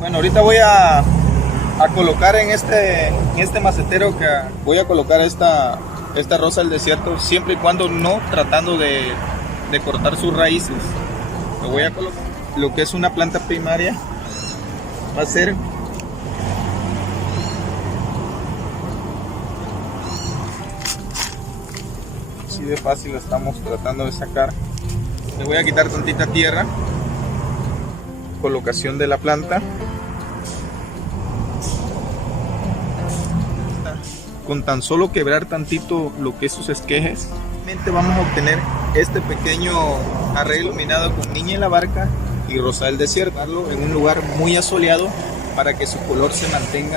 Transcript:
Bueno, ahorita voy a colocar en este macetero, que voy a colocar esta rosa del desierto, siempre y cuando no tratando de cortar sus raíces. Lo voy a colocar. Lo que es una planta primaria va a ser así de fácil. Lo estamos tratando de sacar. Le voy a quitar tantita tierra. Colocación de la planta. Con tan solo quebrar tantito lo que es sus esquejes, vamos a obtener este pequeño arreglo iluminado con Niña en la Barca y Rosa del Desierto, en un lugar muy asoleado para que su color se mantenga